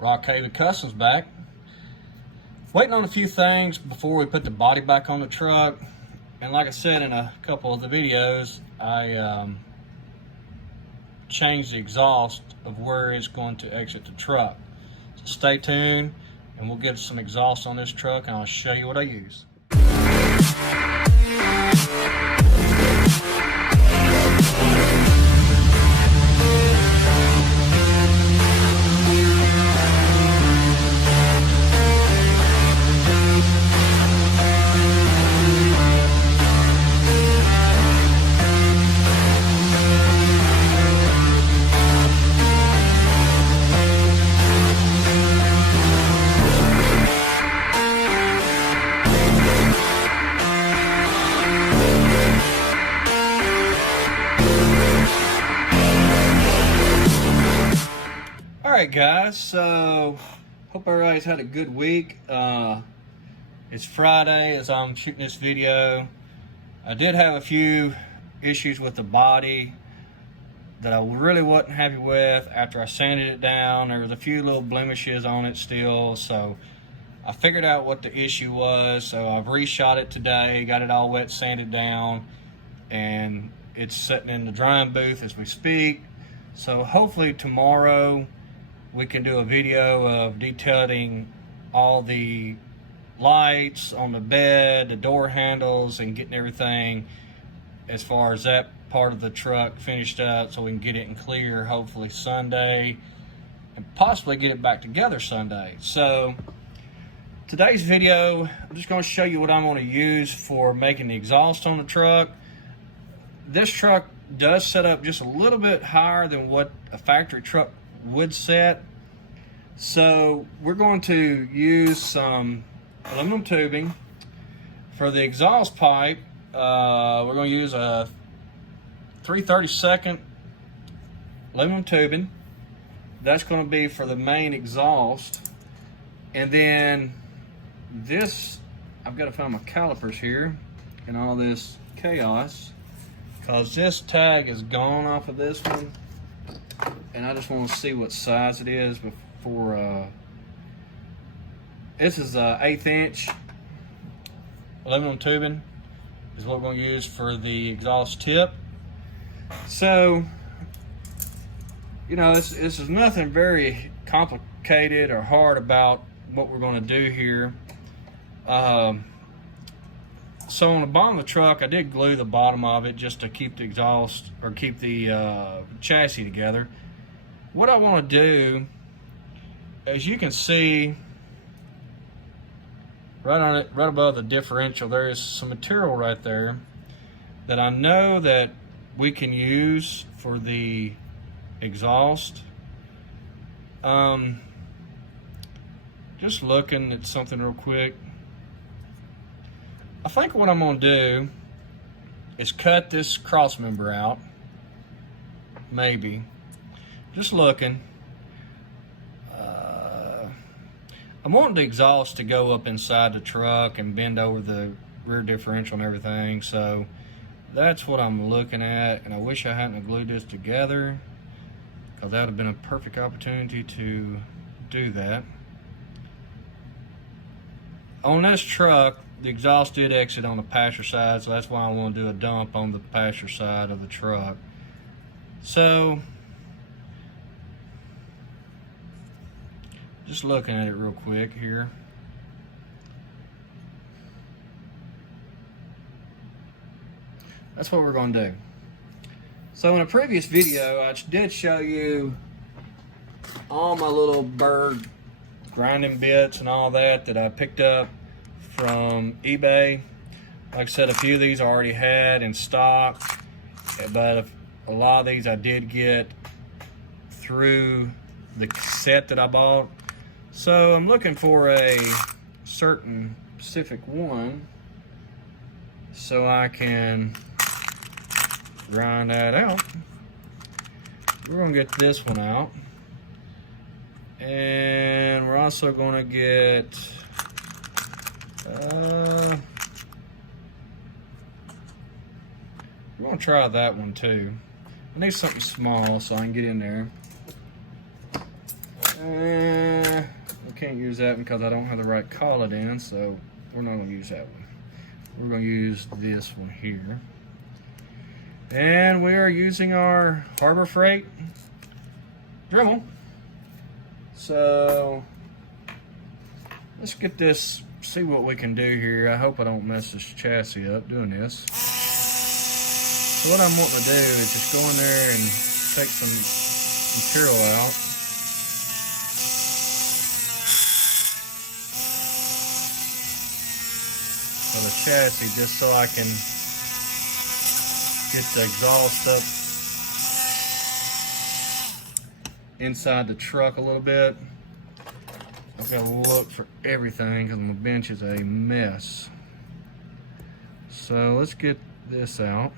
Rockhaven Customs back. Waiting on a few things before we put the body back on the truck. And like I said in a couple of the videos, I changed the exhaust of where it's going to exit the truck. So stay tuned and we'll get some exhaust on this truck and I'll show you what I use. Alright guys, so hope everybody's had a good week. It's Friday as I'm shooting this video. I did have a few issues with the body that I really wasn't happy with after I sanded it down. There was a few little blemishes on it still, so I figured out what the issue was. So I've reshot it today, got it all wet, sanded down, and it's sitting in the drying booth as we speak. So hopefully tomorrow we can do a video of detailing all the lights on the bed, the door handles, and getting everything as far as that part of the truck finished up so we can get it in clear hopefully Sunday and possibly get it back together Sunday. So today's video, I'm just going to show you what I'm going to use for making the exhaust on the truck. This truck does set up just a little bit higher than what a factory truck would set. So we're going to use some aluminum tubing. For the exhaust pipe, we're going to use a 3/32 aluminum tubing. That's going to be for the main exhaust. And then this, I've got to find my calipers here in all this chaos, because this tag is gone off of this one. And I just want to see what size it is before. This is 1/8 inch aluminum tubing is what we're going to use for the exhaust tip. So, you know, this is nothing very complicated or hard about what we're going to do here. So on the bottom of the truck, I did glue the bottom of it just to keep the exhaust or keep the chassis together. What I want to do, as you can see, right on it, right above the differential, there is some material right there that I know that we can use for the exhaust. Just looking at something real quick. I think what I'm going to do is cut this cross member out. Maybe. Just looking. I'm wanting the exhaust to go up inside the truck and bend over the rear differential and everything. So that's what I'm looking at. And I wish I hadn't glued this together, because that would have been a perfect opportunity to do that. On this truck, the exhaust did exit on the passenger side, so that's why I want to do a dump on the passenger side of the truck. So, just looking at it real quick here. That's what we're going to do. So in a previous video, I did show you all my little bird grinding bits and all that I picked up from eBay. Like I said, a few of these I already had in stock, but a lot of these I did get through the set that I bought. So I'm looking for a certain specific one so I can grind that out. We're gonna get this one out, and we're also gonna get we're gonna try that one too. I need something small so I can get in there. And can't use that because I don't have the right collet in, so we're not going to use that one. We're going to use this one here. And we are using our Harbor Freight Dremel. So let's get this, see what we can do here. I hope I don't mess this chassis up doing this. So what I'm wanting to do is just go in there and take some material out. For the chassis, just so I can get the exhaust up inside the truck a little bit. I've got to look for everything because my bench is a mess. So let's get this out.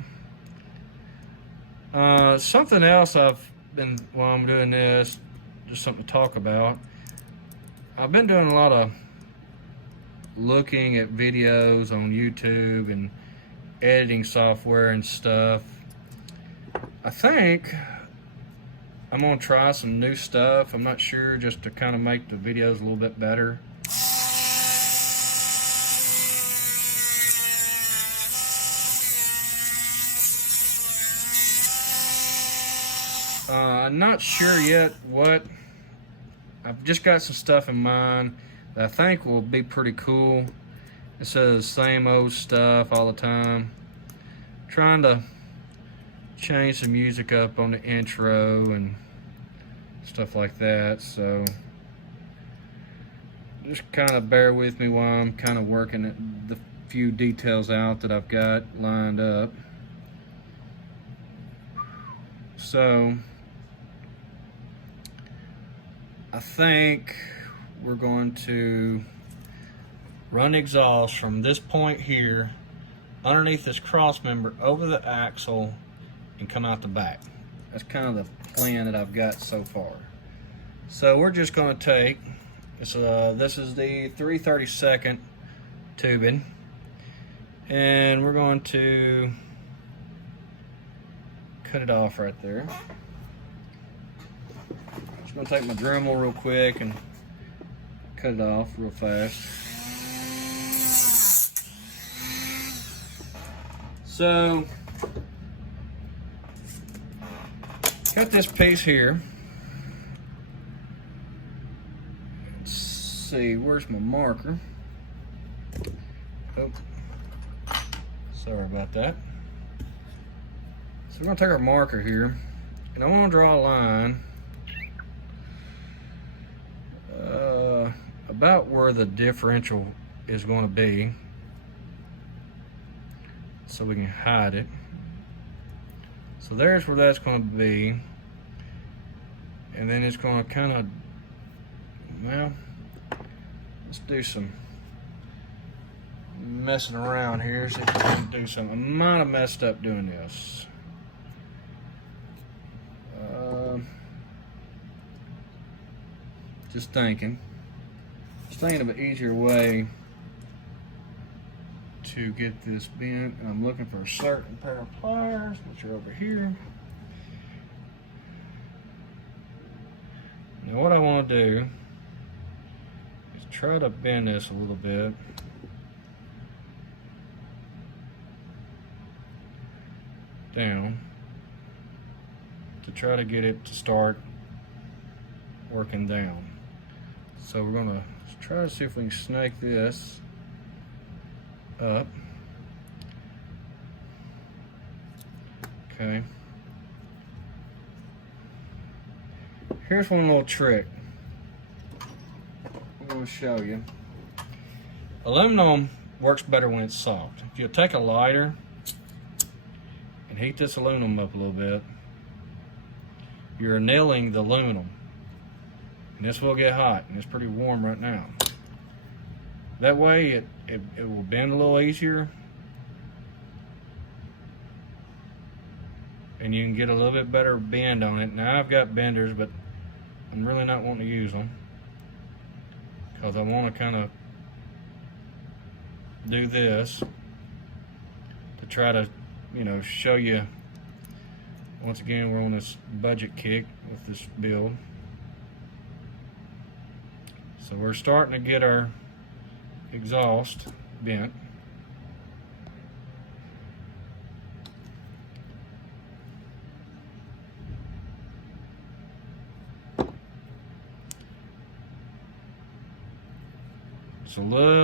Something else while I'm doing this, just something to talk about. I've been doing a lot of looking at videos on YouTube and editing software and stuff. I think I'm gonna try some new stuff. I'm not sure, just to kind of make the videos a little bit better. I'm not sure yet what. I've just got some stuff in mind that I think will be pretty cool. Instead of the same old stuff all the time. Trying to change the music up on the intro and stuff like that. So just kind of bear with me while I'm kind of working the few details out that I've got lined up. So I think we're going to run the exhaust from this point here underneath this cross member over the axle and come out the back. That's kind of the plan that I've got so far. So we're just going to take this is the 3/32 tubing, and we're going to cut it off right there. Just going to take my Dremel real quick and cut it off real fast. So, got this piece here. Let's see, where's my marker? Oh, sorry about that. So we're gonna take our marker here, and I want to draw a line about where the differential is going to be, so we can hide it. So there's where that's going to be, and then it's going to kind of, well, let's do some messing around here. See if we can do something. I might have messed up doing this. Just thinking of an easier way to get this bent. I'm looking for a certain pair of pliers, which are over here. Now what I want to do is try to bend this a little bit. Down to try to get it to start working down. So we're gonna try to see if we can snake this up. Okay. Here's one little trick I'm going to show you. Aluminum works better when it's soft. If you take a lighter and heat this aluminum up a little bit, you're annealing the aluminum. And this will get hot, and it's pretty warm right now. That way it will bend a little easier, and you can get a little bit better bend on it. Now I've got benders, but I'm really not wanting to use them because I want to kind of do this to try to, you know, show you. Once again, we're on this budget kick with this build. So we're starting to get our exhaust bent. So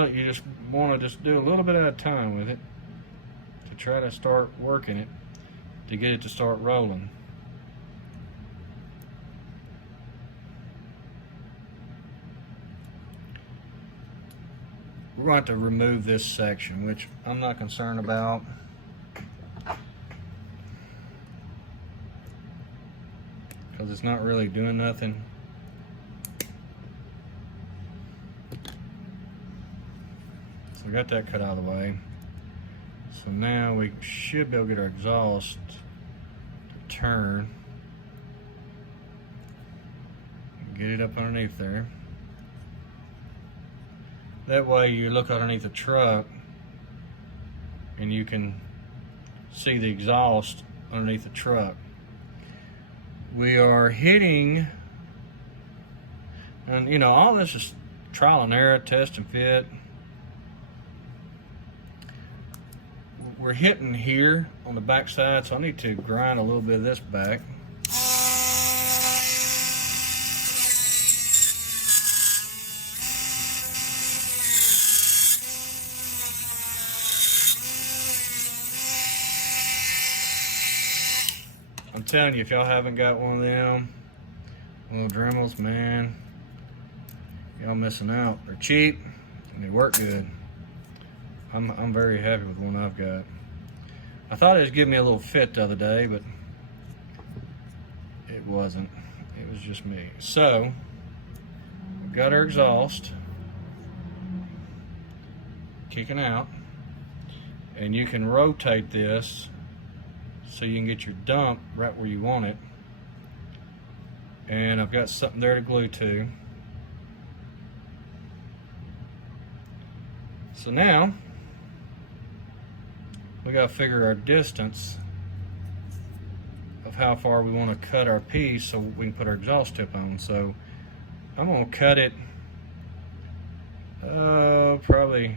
you just want to do a little bit at a time with it to try to start working it to get it to start rolling. We're going to have to remove this section, which I'm not concerned about. Because it's not really doing nothing. So we got that cut out of the way. So now we should be able to get our exhaust to turn. Get it up underneath there. That way you look underneath the truck and you can see the exhaust underneath the truck. We are hitting, and you know, all this is trial and error, test and fit. We're hitting here on the back side, so I need to grind a little bit of this back. I'm telling you, if y'all haven't got one of them little Dremels, man, y'all missing out. They're cheap and they work good. I'm very happy with the one I've got. I thought it was giving me a little fit the other day, but it wasn't. It was just me. So we've got our exhaust kicking out, and you can rotate this so you can get your dump right where you want it. And I've got something there to glue to. So now we got to figure our distance of how far we want to cut our piece so we can put our exhaust tip on. So I'm going to cut it probably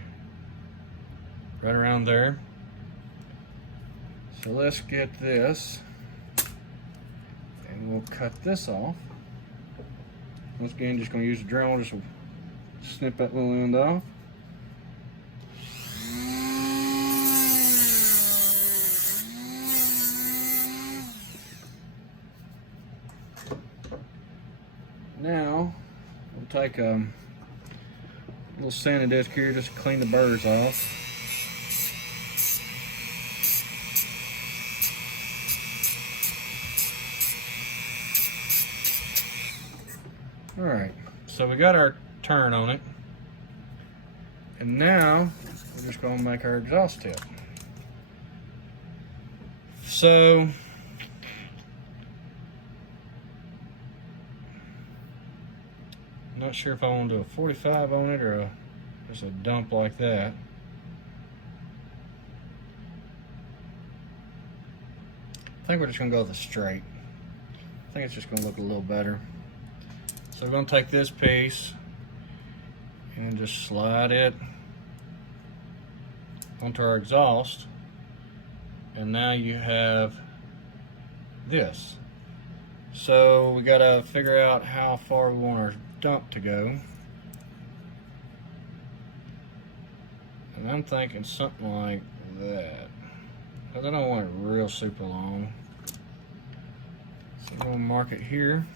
right around there. So let's get this, and we'll cut this off. Once again, just going to use the Dremel just to snip that little end off. Now we'll take a little sanding disc here just to clean the burrs off. Alright, so we got our turn on it, and now we're just going to make our exhaust tip. So I'm not sure if I want to do a 45 on it or just a dump like that. I think we're just going to go with a straight. I think it's just going to look a little better. So we're going to take this piece and just slide it onto our exhaust, and now you have this. So we got to figure out how far we want our dump to go, and I'm thinking something like that, because I don't want it real super long. So I'm going to mark it here.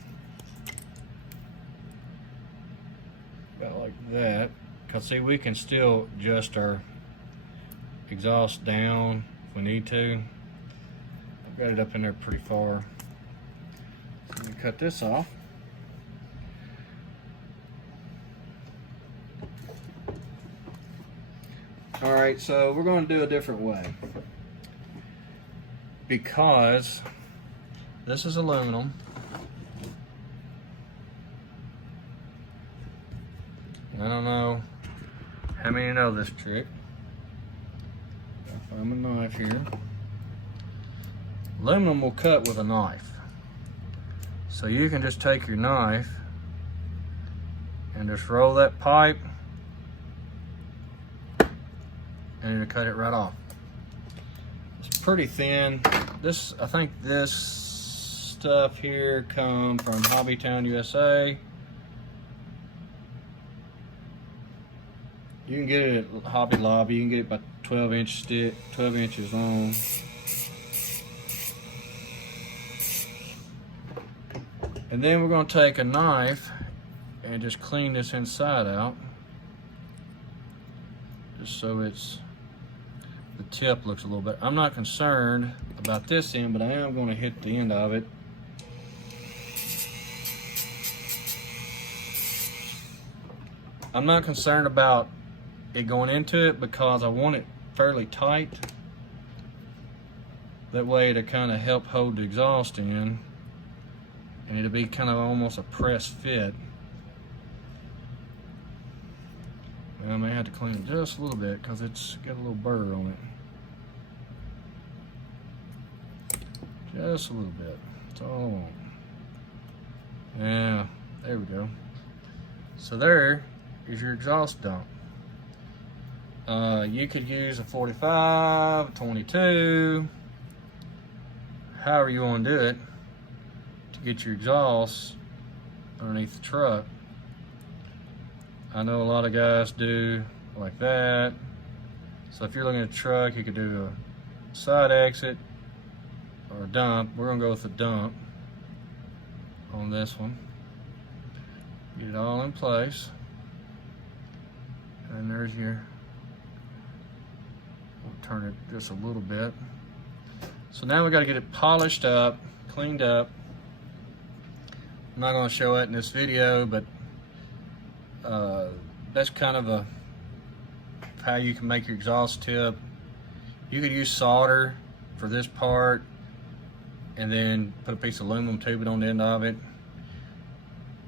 About like that, because see, we can still adjust our exhaust down if we need to. I've got it up in there pretty far. So I'm going to cut this off. Alright, so we're going to do a different way, because this is aluminum. I don't know how many know this trick. I'll find my knife here. Aluminum will cut with a knife. So you can just take your knife and just roll that pipe and it'll cut it right off. It's pretty thin. This, I think this stuff here come from Hobbytown, USA. You can get it at Hobby Lobby. You can get it by 12-inch stick, 12 inches long. And then we're going to take a knife and just clean this inside out, just so it's, the tip looks a little bit. I'm not concerned about this end, but I am going to hit the end of it. I'm not concerned about it going into it because I want it fairly tight. That way to kind of help hold the exhaust in, and it'll be kind of almost a press fit. I may have to clean it just a little bit because it's got a little burr on it. Just a little bit. That's all I want. Yeah, there we go. So there is your exhaust dump. You could use a 45, a 22, however you want to do it, to get your exhaust underneath the truck. I know a lot of guys do like that. So if you're looking at a truck, you could do a side exit or a dump. We're gonna go with a dump on this one. Get it all in place. And there's your, we'll turn it just a little bit. So now we gotta get it polished up, cleaned up. I'm not gonna show it in this video, but that's kind of how you can make your exhaust tip. You could use solder for this part and then put a piece of aluminum tubing on the end of it.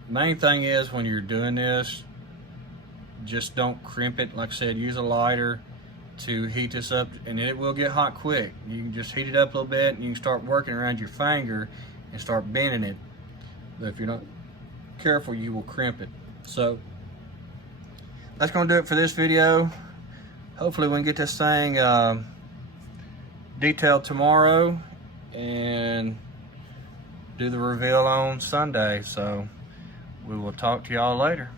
Main thing is when you're doing this, just don't crimp it. Like I said, use a lighter to heat this up, and it will get hot quick. You can just heat it up a little bit and you can start working around your finger and start bending it. But if you're not careful, you will crimp it. So that's gonna do it for this video. Hopefully we can get this thing detailed tomorrow and do the reveal on Sunday. So we will talk to y'all later.